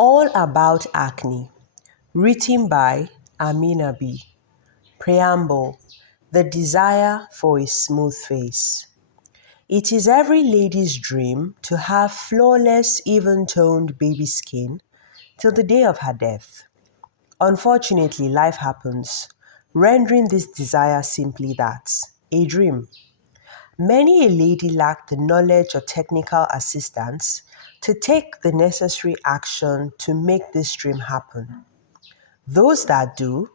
All About Acne, written by Amina B. Preamble: The desire for a smooth face. It is every lady's dream to have flawless, even-toned baby skin till the day of her death. Unfortunately, life happens, rendering this desire simply that, a dream. Many a lady lack the knowledge or technical assistance to take the necessary action to make this dream happen. Those that do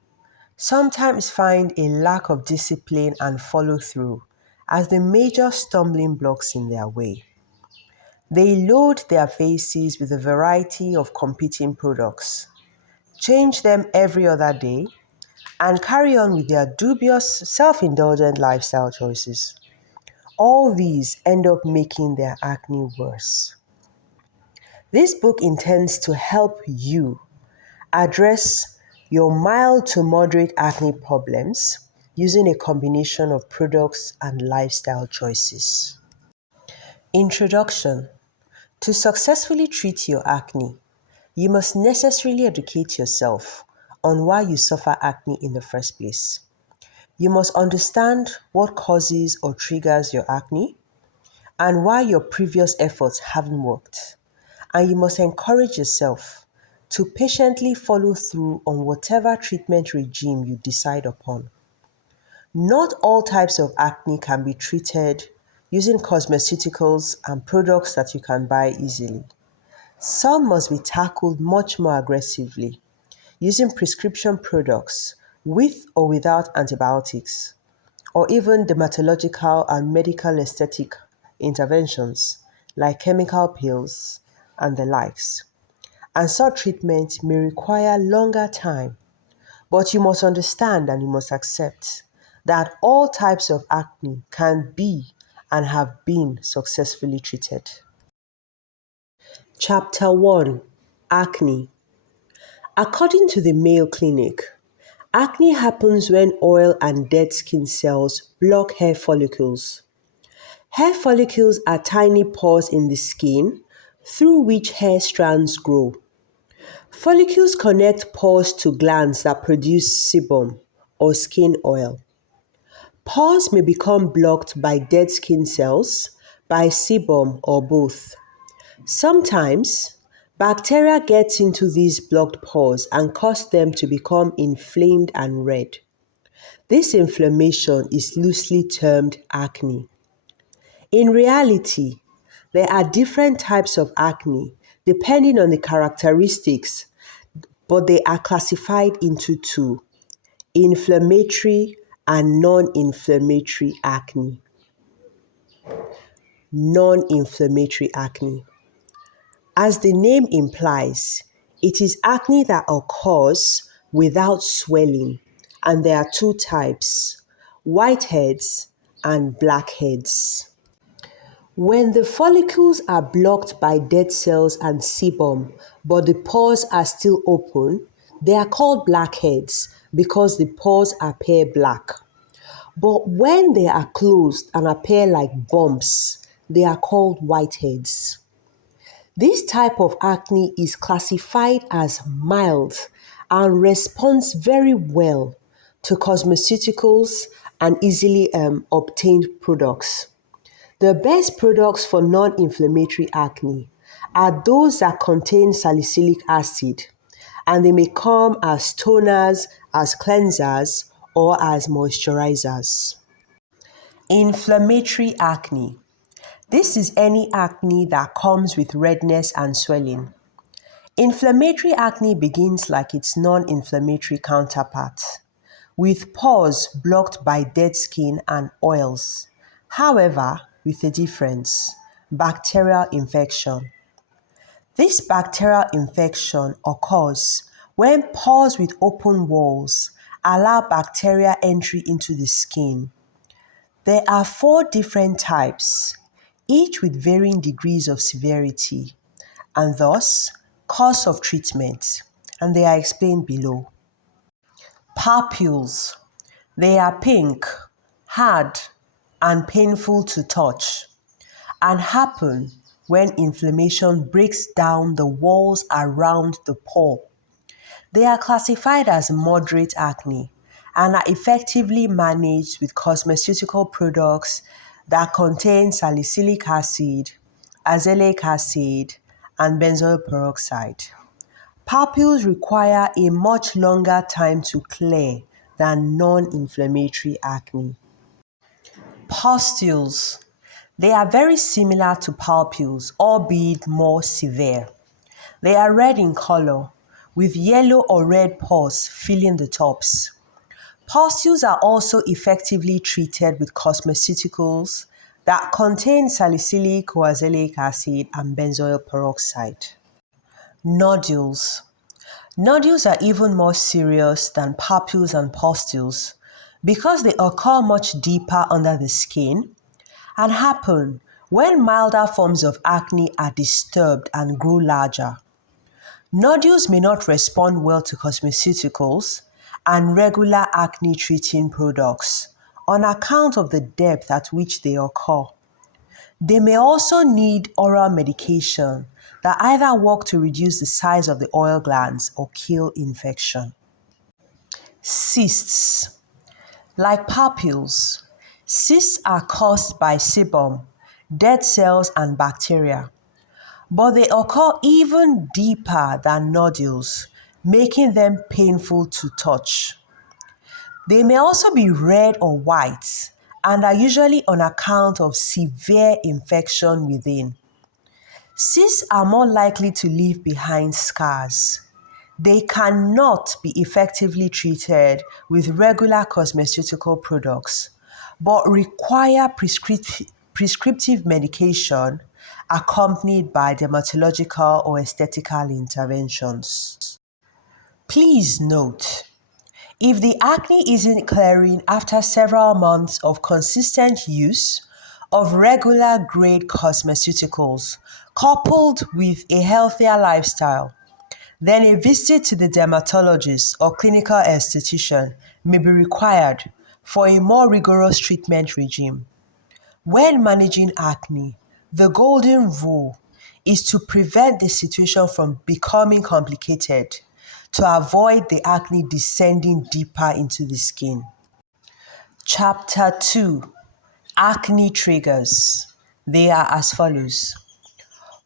sometimes find a lack of discipline and follow through as the major stumbling blocks in their way. They load their faces with a variety of competing products, change them every other day, and carry on with their dubious, self-indulgent lifestyle choices. All these end up making their acne worse. This book intends to help you address your mild to moderate acne problems using a combination of products and lifestyle choices. Introduction: To successfully treat your acne, you must necessarily educate yourself on why you suffer acne in the first place. You must understand what causes or triggers your acne and why your previous efforts haven't worked. And you must encourage yourself to patiently follow through on whatever treatment regime you decide upon. Not all types of acne can be treated using cosmeceuticals and products that you can buy easily. Some must be tackled much more aggressively, using prescription products with or without antibiotics, or even dermatological and medical aesthetic interventions like chemical peels and the likes. And such treatment may require longer time, but you must understand and you must accept that all types of acne can be and have been successfully treated. Chapter 1: Acne. According to the Mayo Clinic, acne happens when oil and dead skin cells block hair follicles. Hair follicles are tiny pores in the skin through which hair strands grow. Follicles connect pores to glands that produce sebum or skin oil. Pores may become blocked by dead skin cells, by sebum, or both. Sometimes, bacteria get into these blocked pores and cause them to become inflamed and red. This inflammation is loosely termed acne. In reality, there are different types of acne depending on the characteristics, but they are classified into two: inflammatory and non-inflammatory acne. Non-inflammatory acne. As the name implies, it is acne that occurs without swelling, and there are two types: whiteheads and blackheads. When the follicles are blocked by dead cells and sebum, but the pores are still open, they are called blackheads because the pores appear black. But when they are closed and appear like bumps, they are called whiteheads. This type of acne is classified as mild and responds very well to cosmeceuticals and easily obtained products. The best products for non-inflammatory acne are those that contain salicylic acid, and they may come as toners, as cleansers, or as moisturizers. Inflammatory acne. This is any acne that comes with redness and swelling. Inflammatory acne begins like its non-inflammatory counterpart, with pores blocked by dead skin and oils. However, with a difference: bacterial infection. This bacterial infection occurs when pores with open walls allow bacteria entry into the skin. There are 4 different types, each with varying degrees of severity, and thus course of treatment, and they are explained below. Papules. They are pink, hard, and painful to touch, and happen when inflammation breaks down the walls around the pore. They are classified as moderate acne and are effectively managed with cosmeceutical products that contain salicylic acid, azelaic acid, and benzoyl peroxide. Papules require a much longer time to clear than non-inflammatory acne. Pustules. They are very similar to papules, albeit more severe. They are red in color, with yellow or red pores filling the tops. Pustules are also effectively treated with cosmeceuticals that contain salicylic or azelaic acid and benzoyl peroxide. Nodules. Nodules are even more serious than papules and pustules because they occur much deeper under the skin and happen when milder forms of acne are disturbed and grow larger. Nodules may not respond well to cosmeceuticals and regular acne treating products on account of the depth at which they occur. They may also need oral medication that either work to reduce the size of the oil glands or kill infection. Cysts. Like papules, cysts are caused by sebum, dead cells, and bacteria, but they occur even deeper than nodules, making them painful to touch. They may also be red or white and are usually on account of severe infection within. Cysts are more likely to leave behind scars. They cannot be effectively treated with regular cosmeceutical products, but require prescriptive medication accompanied by dermatological or aesthetical interventions. Please note, if the acne isn't clearing after several months of consistent use of regular grade cosmeceuticals coupled with a healthier lifestyle, then a visit to the dermatologist or clinical esthetician may be required for a more rigorous treatment regime. When managing acne, the golden rule is to prevent the situation from becoming complicated to avoid the acne descending deeper into the skin. Chapter 2: Acne Triggers. They are as follows.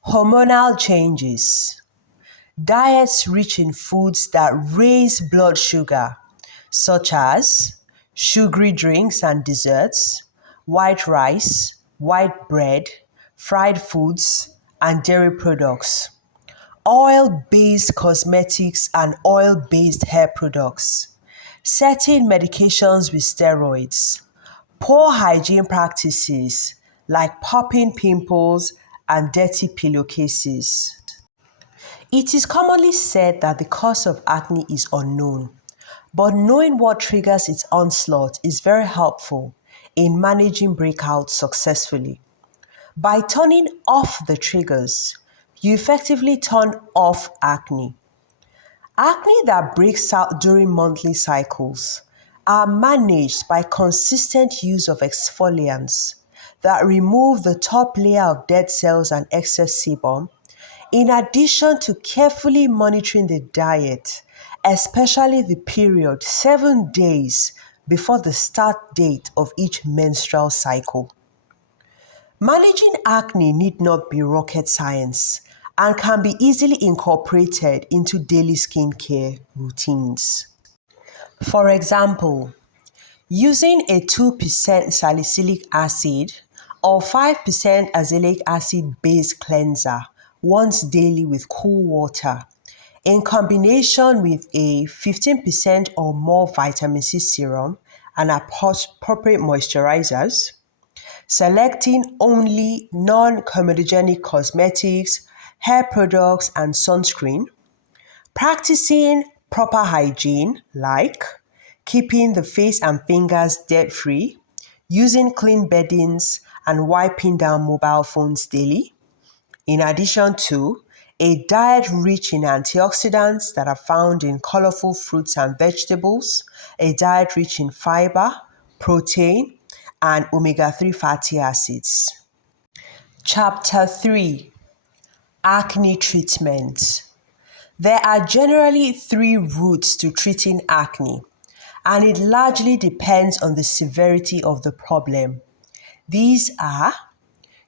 Hormonal changes. Diets rich in foods that raise blood sugar, such as sugary drinks and desserts, white rice, white bread, fried foods, and dairy products, oil-based cosmetics and oil-based hair products, certain medications with steroids, poor hygiene practices like popping pimples and dirty pillowcases. It is commonly said that the cause of acne is unknown, but knowing what triggers its onslaught is very helpful in managing breakouts successfully. By turning off the triggers, you effectively turn off acne. Acne that breaks out during monthly cycles are managed by consistent use of exfoliants that remove the top layer of dead cells and excess sebum, in addition to carefully monitoring the diet, especially the period 7 days before the start date of each menstrual cycle. Managing acne need not be rocket science and can be easily incorporated into daily skincare routines. For example, using a 2% salicylic acid or 5% azelaic acid-based cleanser once daily with cool water, in combination with a 15% or more vitamin C serum and appropriate moisturizers, selecting only non-comedogenic cosmetics, hair products, and sunscreen, practicing proper hygiene like keeping the face and fingers dirt-free, using clean beddings, and wiping down mobile phones daily, in addition to a diet rich in antioxidants that are found in colorful fruits and vegetables, a diet rich in fiber, protein, and omega-3 fatty acids. Chapter 3: Acne treatment. There are generally 3 routes to treating acne, and it largely depends on the severity of the problem. These are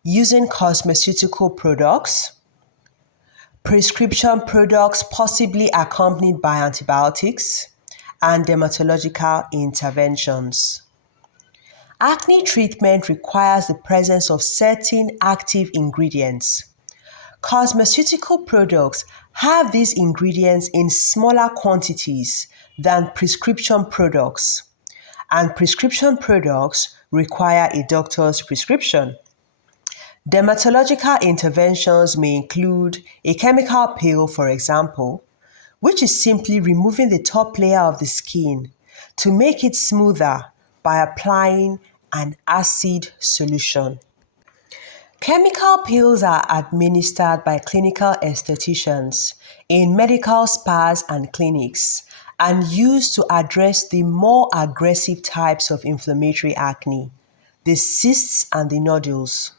using cosmeceutical products, prescription products possibly accompanied by antibiotics, and dermatological interventions. Acne treatment requires the presence of certain active ingredients. Cosmeceutical products have these ingredients in smaller quantities than prescription products, and prescription products require a doctor's prescription. Dermatological interventions may include a chemical peel, for example, which is simply removing the top layer of the skin to make it smoother by applying an acid solution. Chemical peels are administered by clinical estheticians in medical spas and clinics and used to address the more aggressive types of inflammatory acne, the cysts and the nodules.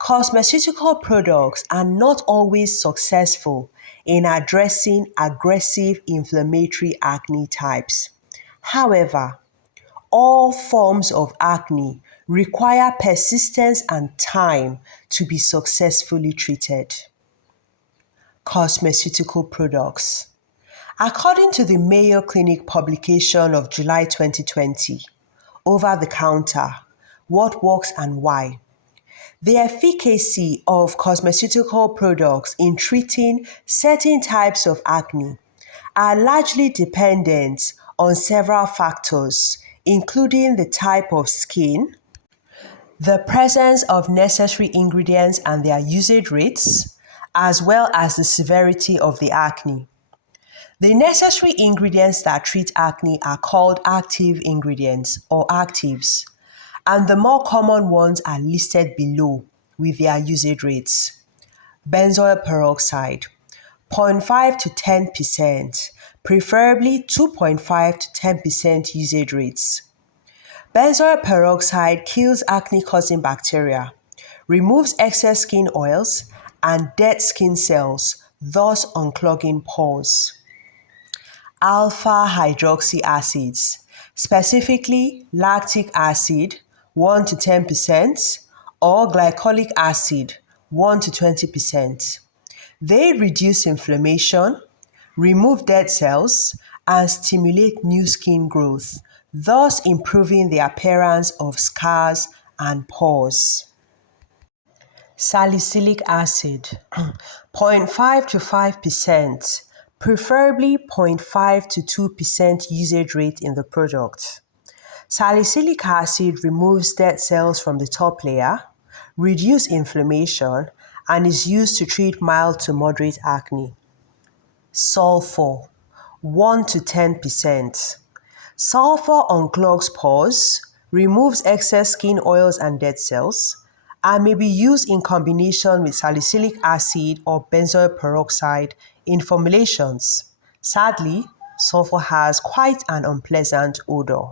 Cosmeceutical products are not always successful in addressing aggressive inflammatory acne types. However, all forms of acne require persistence and time to be successfully treated. Cosmeceutical products. According to the Mayo Clinic publication of July 2020, Over the Counter, What Works and Why, the efficacy of cosmeceutical products in treating certain types of acne are largely dependent on several factors, including the type of skin, the presence of necessary ingredients and their usage rates, as well as the severity of the acne. The necessary ingredients that treat acne are called active ingredients or actives, and the more common ones are listed below with their usage rates. Benzoyl peroxide, 0.5 to 10%, preferably 2.5 to 10% usage rates. Benzoyl peroxide kills acne-causing bacteria, removes excess skin oils and dead skin cells, thus unclogging pores. Alpha hydroxy acids, specifically lactic acid, 1 to 10%, or glycolic acid, 1 to 20%. They reduce inflammation, remove dead cells, and stimulate new skin growth, thus improving the appearance of scars and pores. Salicylic acid, 0.5 to 5%, preferably 0.5 to 2% usage rate in the product. Salicylic acid removes dead cells from the top layer, reduces inflammation, and is used to treat mild to moderate acne. Sulfur, 1 to 10%. Sulfur unclogs pores, removes excess skin oils and dead cells, and may be used in combination with salicylic acid or benzoyl peroxide in formulations. Sadly, sulfur has quite an unpleasant odor.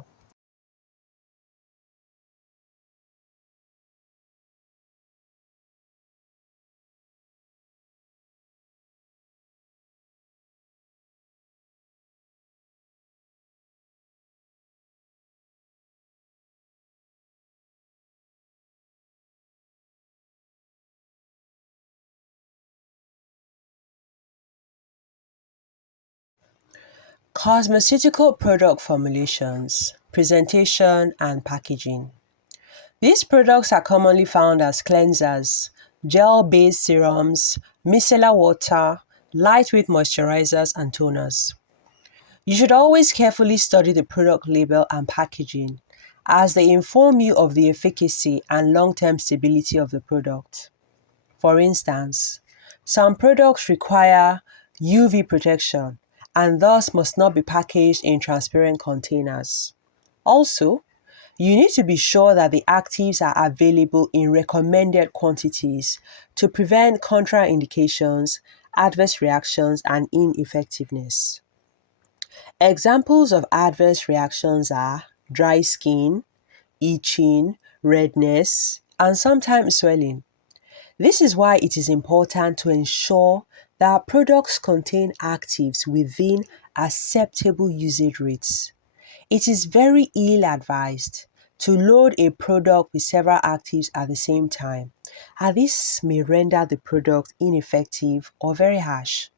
Cosmeceutical product formulations, presentation, and packaging. These products are commonly found as cleansers, gel-based serums, micellar water, lightweight moisturizers, and toners. You should always carefully study the product label and packaging, as they inform you of the efficacy and long-term stability of the product. For instance, some products require UV protection and thus must not be packaged in transparent containers. Also, you need to be sure that the actives are available in recommended quantities to prevent contraindications, adverse reactions, and ineffectiveness. Examples of adverse reactions are dry skin, itching, redness, and sometimes swelling. This is why it is important to ensure that products contain actives within acceptable usage rates. It is very ill-advised to load a product with several actives at the same time, and this may render the product ineffective or very harsh.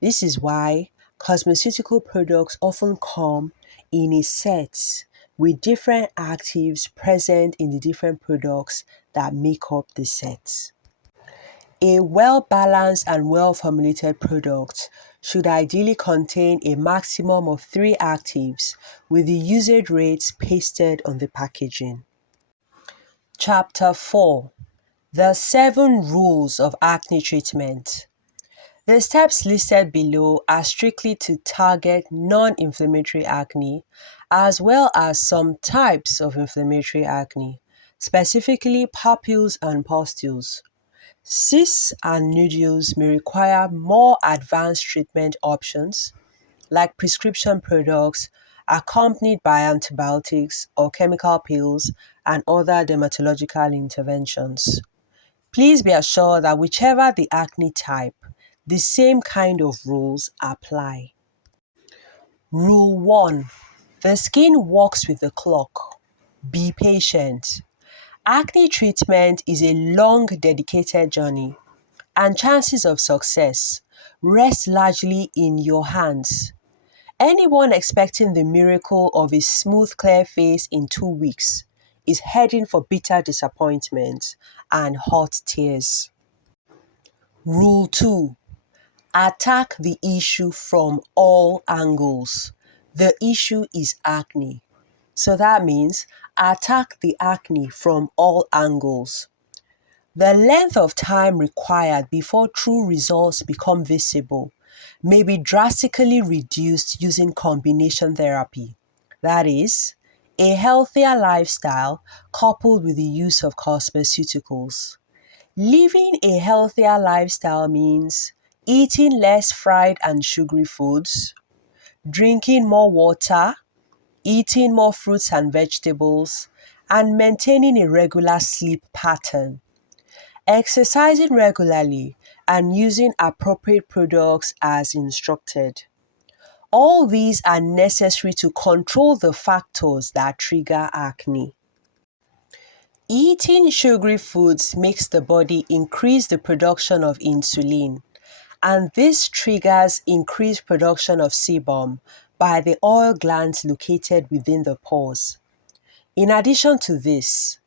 This is why cosmeceutical products often come in a set with different actives present in the different products that make up the set. A well-balanced and well-formulated product should ideally contain a maximum of 3 actives with the usage rates pasted on the packaging. Chapter 4: The 7 Rules of Acne Treatment. The steps listed below are strictly to target non-inflammatory acne as well as some types of inflammatory acne, specifically papules and pustules. Cysts and nodules may require more advanced treatment options, like prescription products accompanied by antibiotics or chemical pills and other dermatological interventions. Please be assured that whichever the acne type, the same kind of rules apply. Rule 1: The skin walks with the clock. Be patient. Acne treatment is a long, dedicated journey, and chances of success rest largely in your hands. Anyone expecting the miracle of a smooth, clear face in 2 weeks is heading for bitter disappointment and hot tears. Rule 2: Attack the issue from all angles. The issue is acne. So that means attack the acne from all angles. The length of time required before true results become visible may be drastically reduced using combination therapy. That is, a healthier lifestyle coupled with the use of cosmeceuticals. Living a healthier lifestyle means eating less fried and sugary foods, drinking more water, eating more fruits and vegetables, and maintaining a regular sleep pattern. Exercising regularly and using appropriate products as instructed. All these are necessary to control the factors that trigger acne. Eating sugary foods makes the body increase the production of insulin, and this triggers increased production of sebum by the oil glands located within the pores. In addition to this,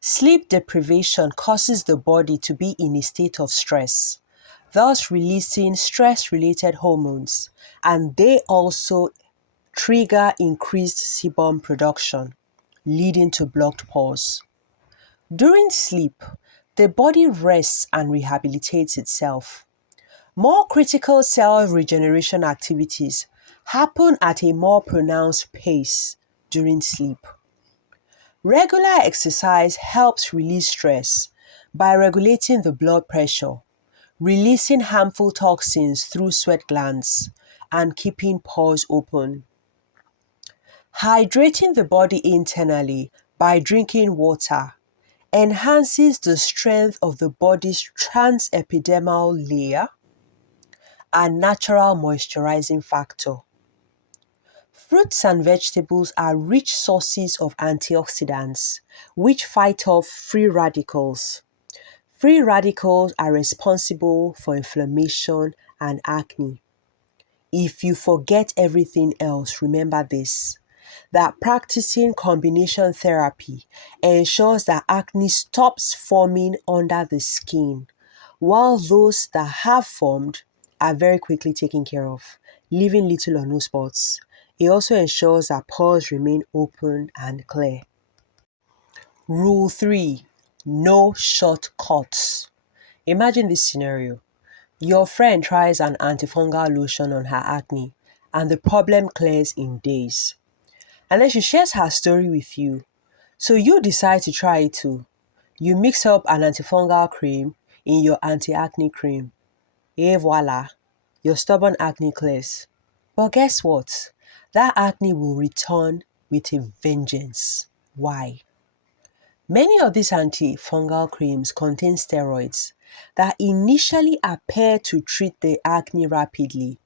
sleep deprivation causes the body to be in a state of stress, thus releasing stress-related hormones, and they also trigger increased sebum production, leading to blocked pores. During sleep, the body rests and rehabilitates itself. More critical cell regeneration activities happen at a more pronounced pace during sleep. Regular exercise helps release stress by regulating the blood pressure, releasing harmful toxins through sweat glands, and keeping pores open. Hydrating the body internally by drinking water enhances the strength of the body's transepidermal layer and natural moisturizing factor. Fruits and vegetables are rich sources of antioxidants, which fight off free radicals. Free radicals are responsible for inflammation and acne. If you forget everything else, remember this: that practicing combination therapy ensures that acne stops forming under the skin, while those that have formed are very quickly taken care of, leaving little or no spots. It also ensures that pores remain open and clear. Rule 3: No shortcuts. Imagine this scenario. Your friend tries an antifungal lotion on her acne, and the problem clears in days. And then she shares her story with you. So you decide to try it too. You mix up an antifungal cream in your anti-acne cream. Et voila, your stubborn acne clears. But guess what? That acne will return with a vengeance. Why? Many of these antifungal creams contain steroids that initially appear to treat the acne rapidly.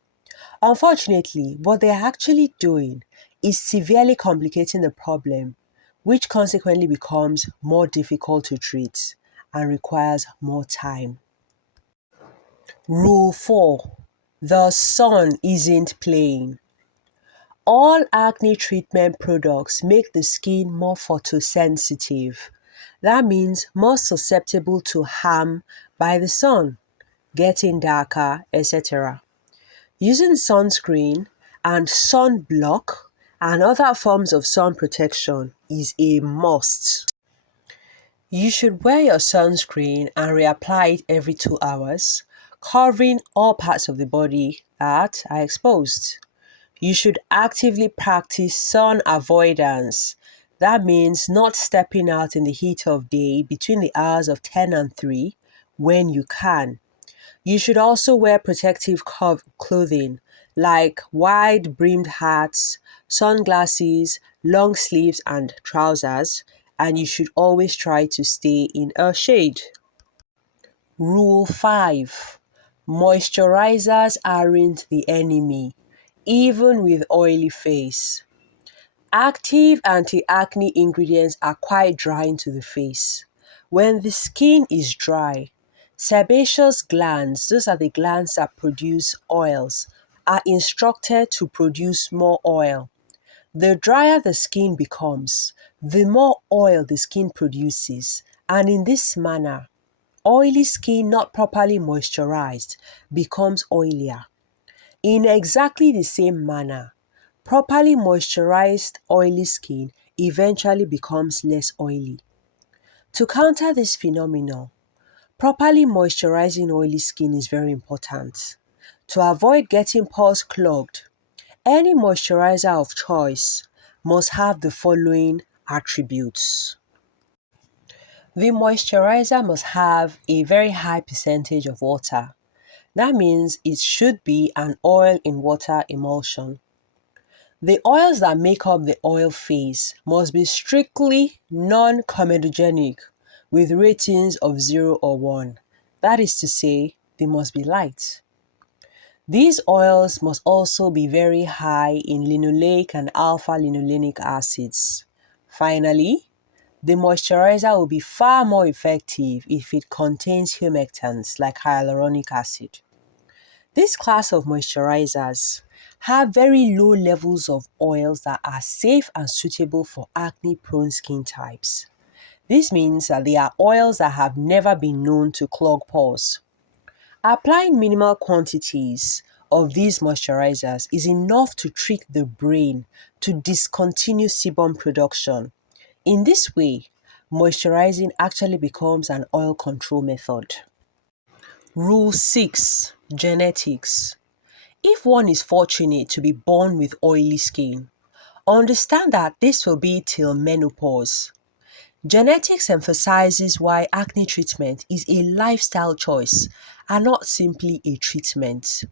Unfortunately, what they are actually doing is severely complicating the problem, which consequently becomes more difficult to treat and requires more time. Rule 4. The sun isn't playing. All acne treatment products make the skin more photosensitive. That means more susceptible to harm by the sun, getting darker, etc. Using sunscreen and sunblock and other forms of sun protection is a must. You should wear your sunscreen and reapply it every 2 hours, covering all parts of the body that are exposed. You should actively practice sun avoidance. That means not stepping out in the heat of day between the hours of 10 and 3 when you can. You should also wear protective clothing like wide brimmed hats, sunglasses, long sleeves, and trousers, and you should always try to stay in a shade. Rule 5. Moisturizers aren't the enemy, even with oily face. Active anti-acne ingredients are quite drying to the face. When the skin is dry, sebaceous glands, those are the glands that produce oils, are instructed to produce more oil. The drier the skin becomes, the more oil the skin produces, and in this manner, oily skin not properly moisturized becomes oilier. In exactly the same manner, properly moisturized oily skin eventually becomes less oily. To counter this phenomenon, properly moisturizing oily skin is very important. To avoid getting pores clogged, any moisturizer of choice must have the following attributes. The moisturizer must have a very high percentage of water. That means it should be an oil in water emulsion. The oils that make up the oil phase must be strictly non-comedogenic with ratings of 0 or 1. That is to say, they must be light. These oils must also be very high in linoleic and alpha-linolenic acids. Finally, the moisturizer will be far more effective if it contains humectants like hyaluronic acid. This class of moisturizers have very low levels of oils that are safe and suitable for acne-prone skin types. This means that they are oils that have never been known to clog pores. Applying minimal quantities of these moisturizers is enough to trick the brain to discontinue sebum production. In this way, moisturizing actually becomes an oil control method. Rule 6. Genetics. If one is fortunate to be born with oily skin, understand that this will be till menopause. Genetics emphasizes why acne treatment is a lifestyle choice and not simply a treatment.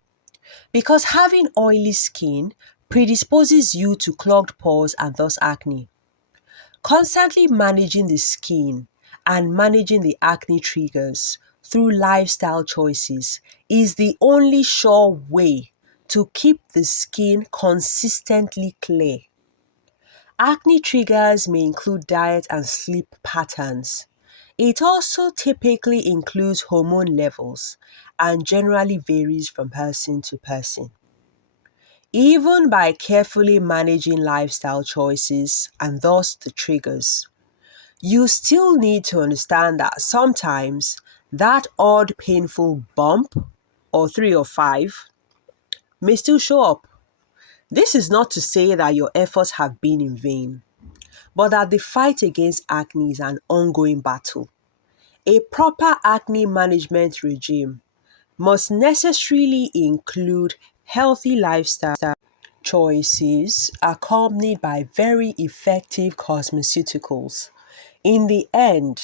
Because having oily skin predisposes you to clogged pores and thus acne. Constantly managing the skin and managing the acne triggers through lifestyle choices is the only sure way to keep the skin consistently clear. Acne triggers may include diet and sleep patterns. It also typically includes hormone levels and generally varies from person to person. Even by carefully managing lifestyle choices and thus the triggers, you still need to understand that sometimes that odd painful bump or 3 or 5 may still show up. This is not to say that your efforts have been in vain, but that the fight against acne is an ongoing battle. A proper acne management regime must necessarily include healthy lifestyle choices accompanied by very effective cosmeceuticals. In the end,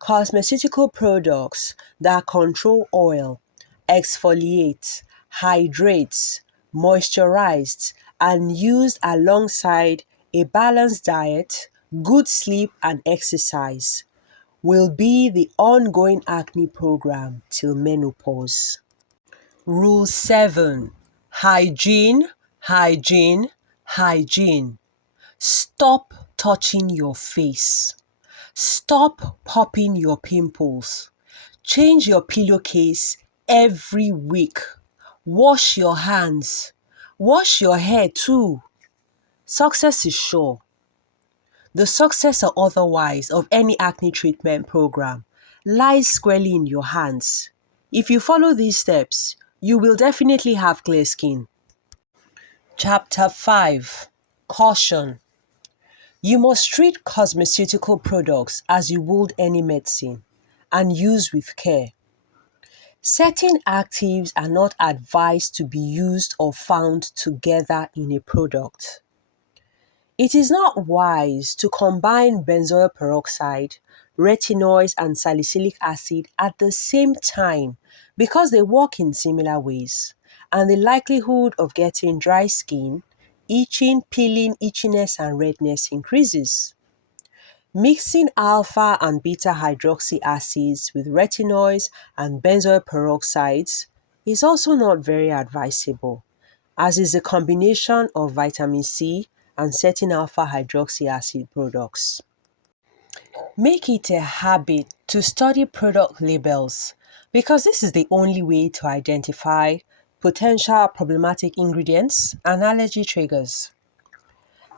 cosmeceutical products that control oil, exfoliate, hydrate, moisturize, and used alongside a balanced diet, good sleep and exercise will be the ongoing acne program till menopause. Rule 7. Hygiene, hygiene, hygiene. Stop touching your face. Stop popping your pimples. Change your pillowcase every week. Wash your hands. Wash your hair too. Success is sure. The success or otherwise of any acne treatment program lies squarely in your hands. If you follow these steps, you will definitely have clear skin. Chapter 5. Caution. You must treat cosmeceutical products as you would any medicine and use with care. Certain actives are not advised to be used or found together in a product. It is not wise to combine benzoyl peroxide, retinoids, and salicylic acid at the same time because they work in similar ways, and the likelihood of getting dry skin, itching, peeling, itchiness, and redness increases. Mixing alpha and beta hydroxy acids with retinoids and benzoyl peroxides is also not very advisable, as is the combination of vitamin C and certain alpha hydroxy acid products. Make it a habit to study product labels because this is the only way to identify potential problematic ingredients and allergy triggers.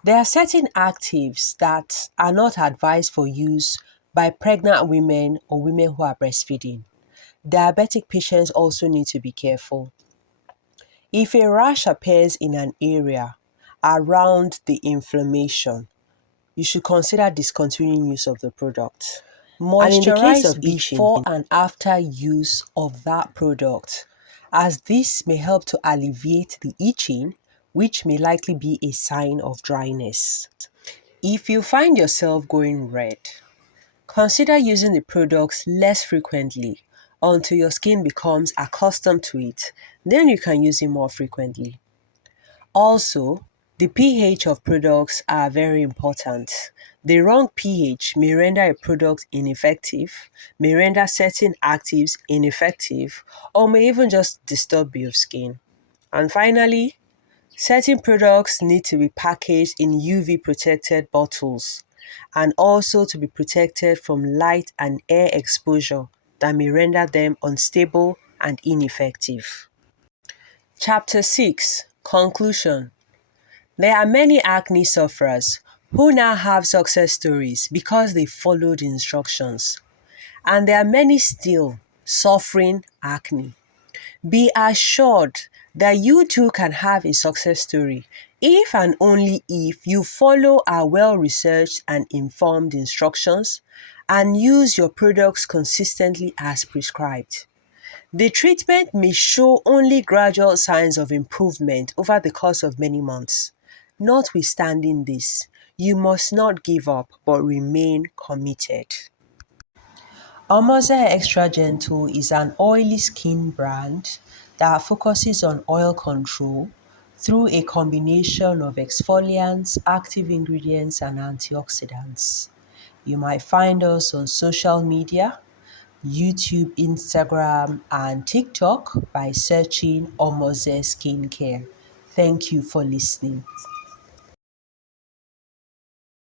There are certain actives that are not advised for use by pregnant women or women who are breastfeeding. Diabetic patients also need to be careful. If a rash appears in an area around the inflammation, you should consider discontinuing use of the product. And in the case of Moisturize itching, before before and after use of that product, as this may help to alleviate the itching, which may likely be a sign of dryness. If you find yourself going red, consider using the products less frequently until your skin becomes accustomed to it. Then you can use it more frequently. Also, the pH of products are very important. The wrong pH may render a product ineffective, may render certain actives ineffective, or may even just disturb your skin. And finally, certain products need to be packaged in UV protected bottles and also to be protected from light and air exposure that may render them unstable and ineffective. Chapter 6. Conclusion. There are many acne sufferers who now have success stories because they followed instructions. And there are many still suffering acne. Be assured that you too can have a success story if and only if you follow our well-researched and informed instructions and use your products consistently as prescribed. The treatment may show only gradual signs of improvement over the course of many months. Notwithstanding this, you must not give up but remain committed. Omoze Extra Gentle is an oily skin brand that focuses on oil control through a combination of exfoliants, active ingredients, and antioxidants. You might find us on social media, YouTube, Instagram, and TikTok by searching Omoze Skincare. Thank you for listening.